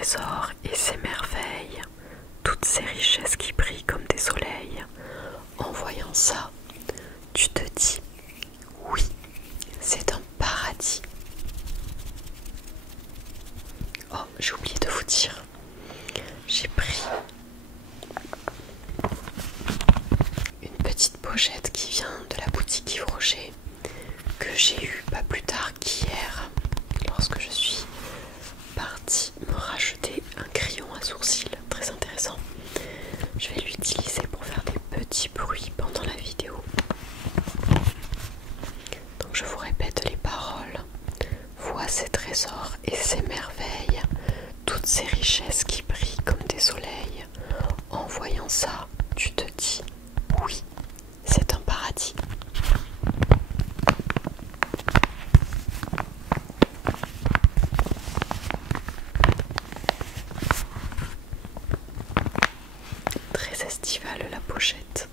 trésors et ses merveilles, toutes ces richesses qui brillent comme des soleils. En voyant ça, tu te dis, oui, c'est un paradis. Oh, j'ai oublié de vous dire, j'ai pris une petite pochette qui vient de la boutique Yves Rocher, que j'ai eue pas plus tard qu'hier, lorsque je suis partie me racheter un crayon à sourcils très intéressant. Je vais l'utiliser pour faire des petits bruits pendant la vidéo. Donc je vous répète les paroles. Vois ces trésors et ces merveilles, toutes ces richesses qui brillent comme des soleils. En voyant ça, tu te dis, oui, c'est un paradis. Très estivale la pochette.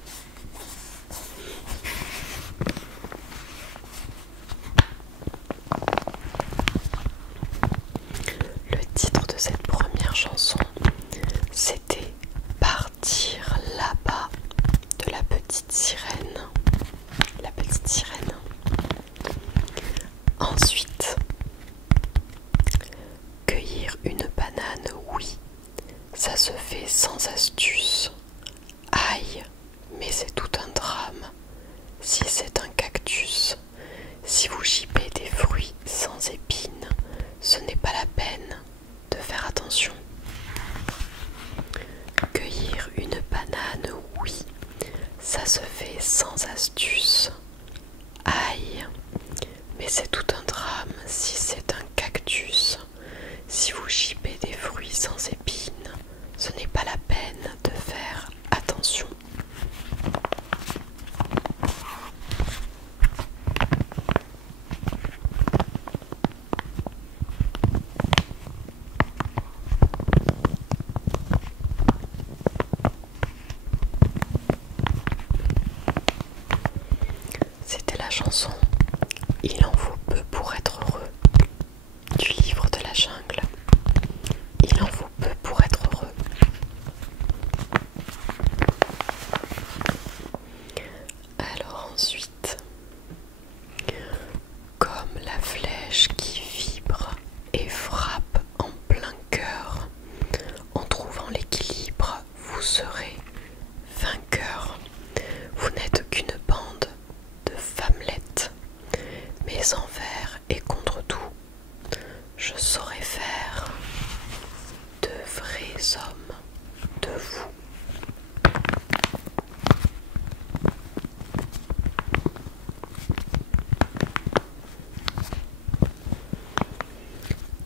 Le titre de cette première chanson, c'était Partir là-bas de la petite sirène. La petite sirène. Ensuite, cueillir une banane, oui, ça se fait sans astuce. Aïe, mais c'est tout un drame. Si c'est un cactus, si vous gipez des fruits sans épines, ce n'est pas la peine de faire attention. Cueillir une banane, oui, ça se fait sans astuce. Aïe, mais c'est tout un drame si c'est un cactus. Si vous gipez des fruits sans épines, ce n'est pas la peine de faire attention. C'était la chanson Il en faut peu pour être heureux du livre de la jungle. Il en faut peu pour être heureux. Alors ensuite, comme la flèche qui vibre et frappe en plein cœur, en trouvant l'équilibre, vous serez vainqueur. Vous n'êtes qu'une bande de femmelettes, mais envers et contre tout, je saurai faire de vrais hommes de vous.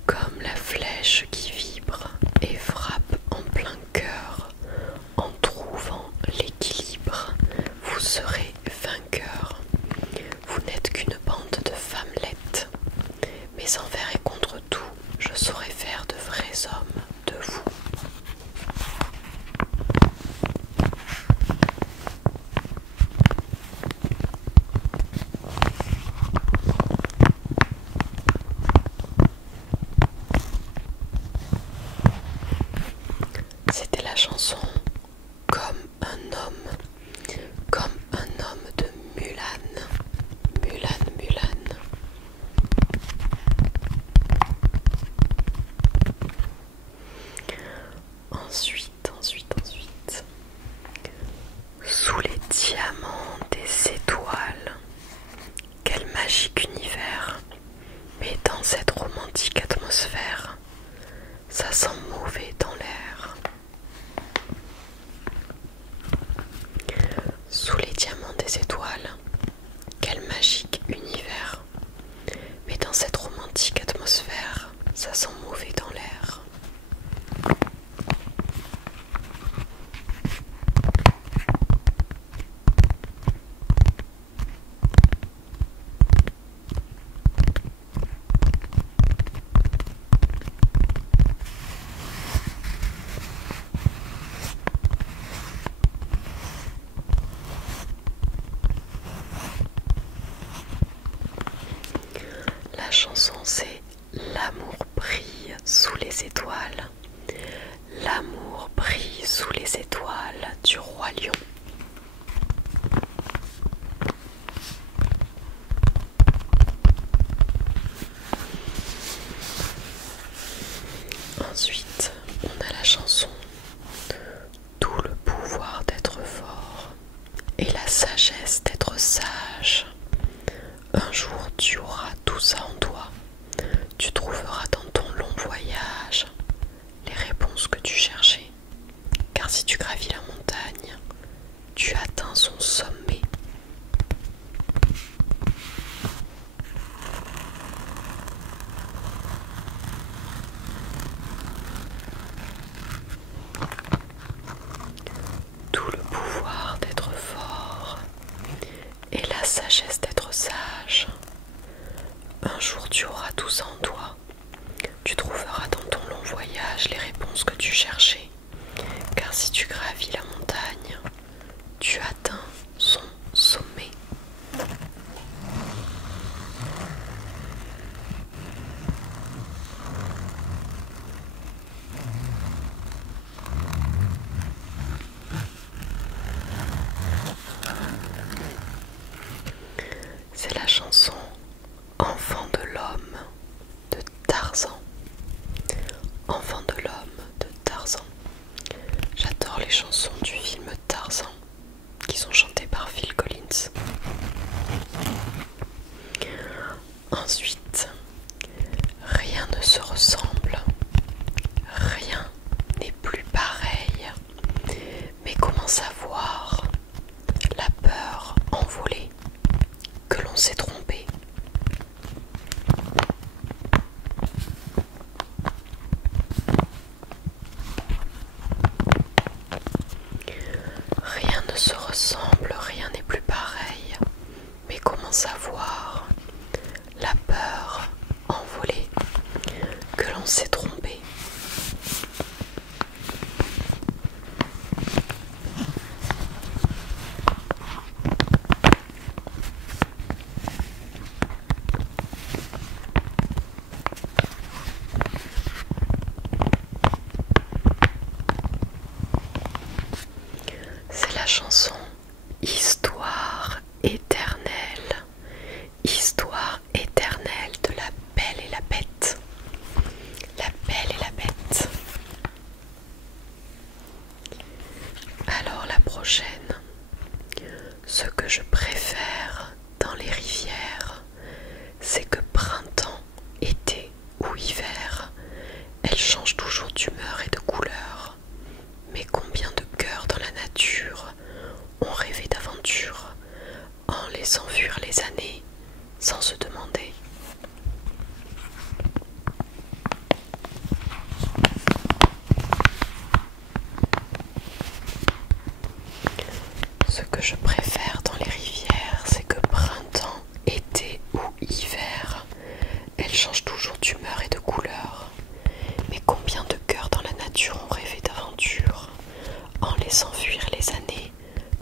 Comme la flèche qui vibre et frappe en plein cœur, en trouvant l'équilibre, vous serez vainqueur. Vous n'êtes qu'une bande de femmelettes, mais envers et contre tout, je saurai faire de vrais hommes de vous. C'était la chanson Comme un homme de Mulan. Mulan, Mulan. Ensuite. Sous les diamants des étoiles. Quel magique univers. Mais dans cette romantique atmosphère, ça sent mauvais dans l'air. Sous les diamants des étoiles, quel magique univers. Mais dans cette romantique atmosphère, ça sent mauvais dans l'air. La chanson c'est L'amour brille sous les étoiles. L'amour brille sous les étoiles du roi lion. Ensuite, on a la chanson tout le pouvoir d'être fort et la sagesse d'être sage. Un jour tu auras tout ça en toi. Tu trouveras dans ton long voyage les réponses que tu cherchais. Car si tu gravis la montagne, tu atteins son sommet. Tout le pouvoir d'être fort et la sagesse d'être sage. Un jour tu auras tout ça en toi. Tu trouveras dans ton long voyage les réponses que tu cherchais. Car si tu gravis la montagne, tu atteins son sommet. C'est la chanson Enfant de l'homme de Tarzan. Enfant de l'homme de Tarzan. J'adore les chansons du film Tarzan qui sont chantées par Phil Collins. Ensuite, rien ne se ressemble, rien n'est plus pareil. Mais comment savoir la peur envolée que l'on s'est trompé? Rien ne se ressemble, rien n'est plus pareil. Mais comment savoir la peur envolée que l'on s'est trompé? C'est la chanson Histoire éternelle. Histoire éternelle de La Belle et la Bête. La Belle et la Bête. Alors la prochaine. Ce que je préfère dans les rivières, c'est que printemps, été ou hiver, elles changent toujours d'humeur et de couleur. Mais combien de cœurs dans la nature ont rêvé d'aventure en laissant fuir les années sans se demander. Ce que je préfère dans les rivières, c'est que printemps, été ou hiver, elles changent toujours d'humeur et de couleur. Mais combien de cœurs dans la nature ont rêvé d'aventure en laissant fuir les années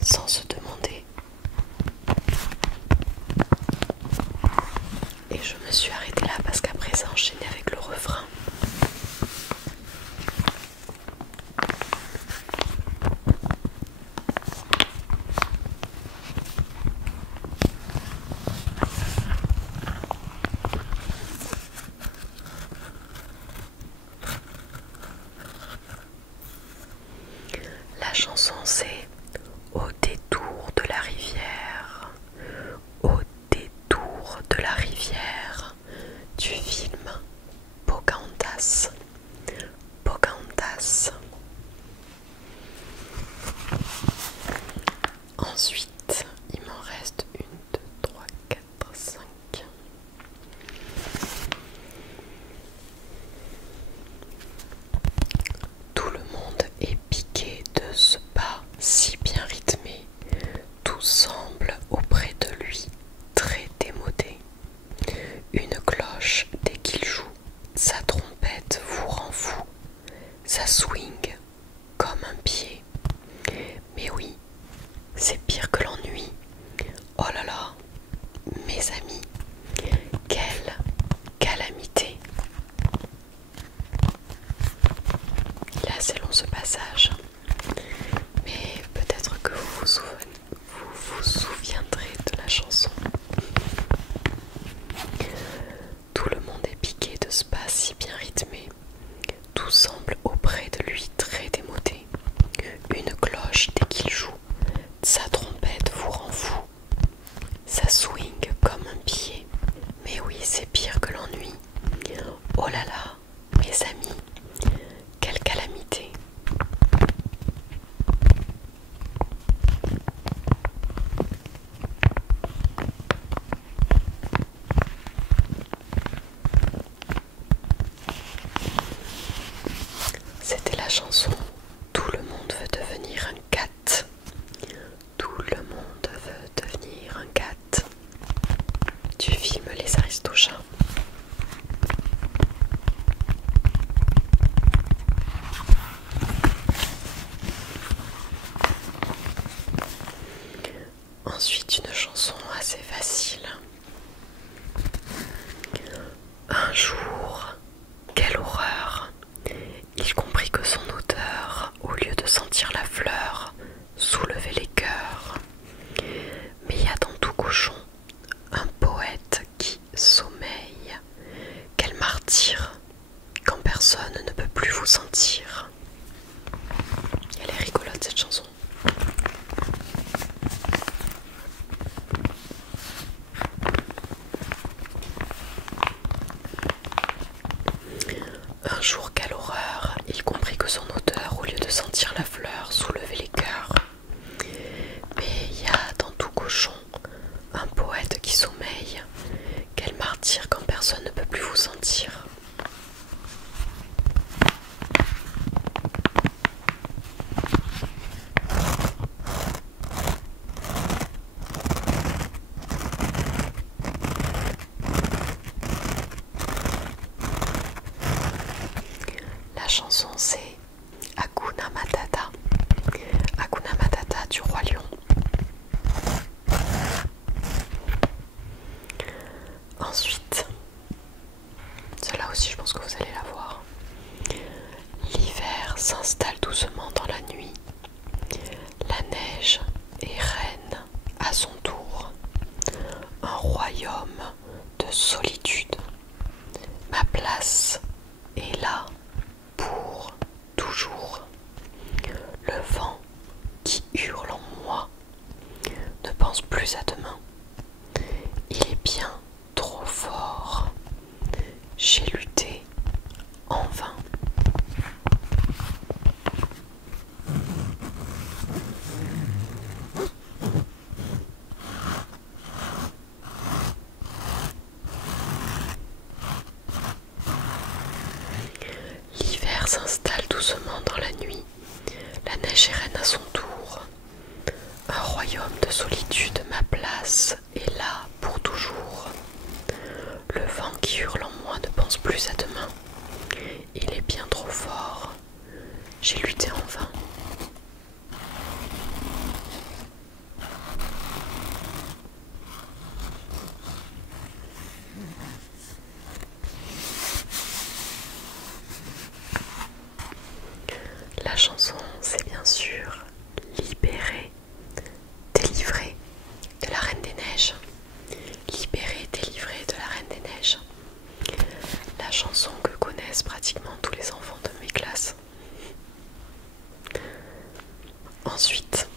sans se demander. Et je me suis arrêtée là parce qu'après ça enchaîné avec le refrain. chanson Tout le monde veut devenir un cat. Tout le monde veut devenir un cat du film Les Aristochats. Ensuite, une chanson assez facile. Un jour, quelle horreur! Il comprit que son auteur, au lieu de sentir la fleur, soulevait les cœurs. Mais il y a dans tout cochon un poète qui sommeille. Quel martyr, quand personne ne peut plus vous sentir. Elle est rigolote cette chanson. Un jour, quelle horreur! Il comprit que son auteur, au lieu de sentir la fleur, soulevait les cœurs. Mais il y a dans tout cochon un poète qui sommeille. Quel martyr quand personne ne peut plus vous sentir. La chanson c'est Hakuna Matata. Hakuna Matata du Roi Lion. Ensuite, celle-là aussi je pense que vous allez la voir. L'hiver s'installe doucement dans la nuit. La neige est reine à son tour. Un royaume de solitude. Ma place est là pour toujours. Le vent qui hurle en moi ne pense plus à demain. Il est bien trop fort. J'ai lutté en vain. L'hiver s'installe doucement dans la nuit. La neige est reine à son tour. Un royaume de solitude, ma place est là pour toujours. Le vent qui hurle en moi ne pense plus à demain. Il est bien trop fort. J'ai lutté en vain. La chanson, c'est bien sûr Libéré, délivré de la Reine des Neiges. Libéré, délivré de la Reine des Neiges. La chanson que connaissent pratiquement tous les enfants de mes classes. Ensuite,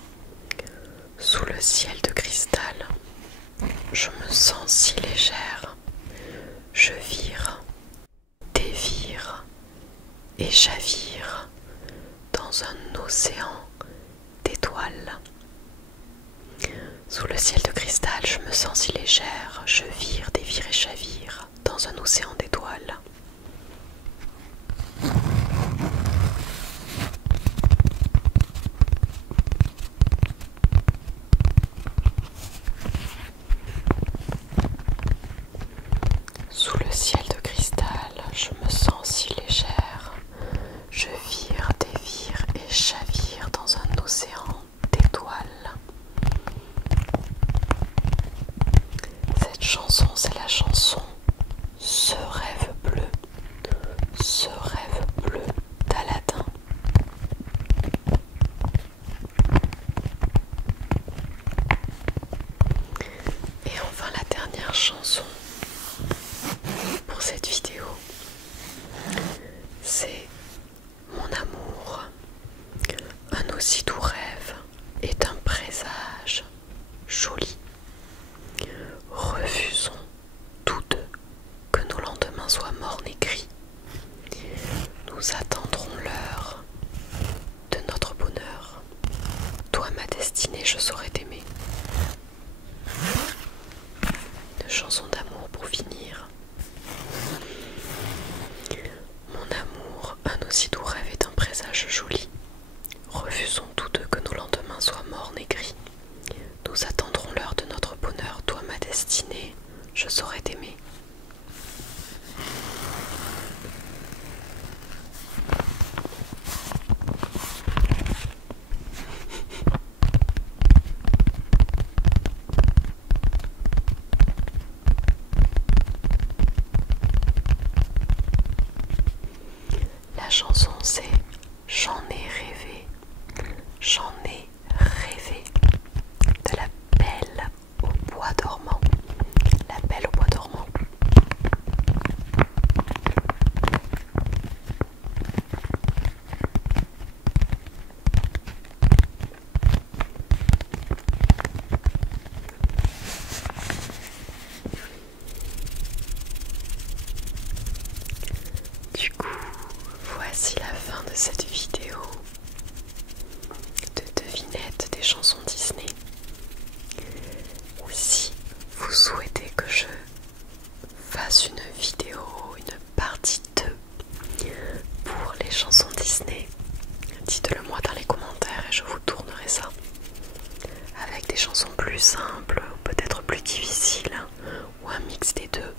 sous le ciel de cristal, je me sens si légère. Je vire, dévire et chavire dans un océan d'étoiles. Sous le ciel de cristal, je me sens si légère. Je vire, dévire et chavire dans un océan d'étoiles. Sous le ciel de cristal, je me sens si légère. Je vire, dévire et chavire dans un océan d'étoiles. Cette chanson, c'est la chanson Ce rêve bleu d'Aladin. Et enfin la dernière chanson pour cette vidéo, c'est Mon amour. Un aussi doux rêve est un présage joli. Refusons tous deux que nos lendemains soient mornes et gris. Nous attendrons l'heure de notre bonheur. Toi, ma destinée, je saurai t'aimer. Une chanson d'amour pour finir. Mon amour, un aussi doux rêve est un présage chanson c'est J'en ai rêvé, j'en ai rêvé de La Belle au bois dormant. La Belle au bois dormant. Du coup, voici la fin de cette vidéo de devinettes des chansons Disney. Si vous souhaitez que je fasse une vidéo, une partie 2 pour les chansons Disney, dites-le moi dans les commentaires et je vous tournerai ça avec des chansons plus simples, peut-être plus difficiles, ou un mix des deux.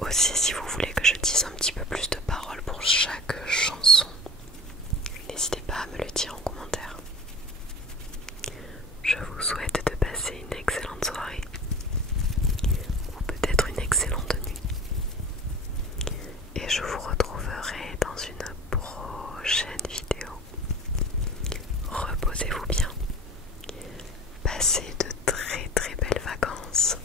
Aussi, si vous voulez que je dise un petit peu plus de paroles pour chaque chanson, n'hésitez pas à me le dire en commentaire. Je vous souhaite de passer une excellente soirée, ou peut-être une excellente nuit. Et je vous retrouverai dans une prochaine vidéo. Reposez-vous bien. Passez de très très belles vacances.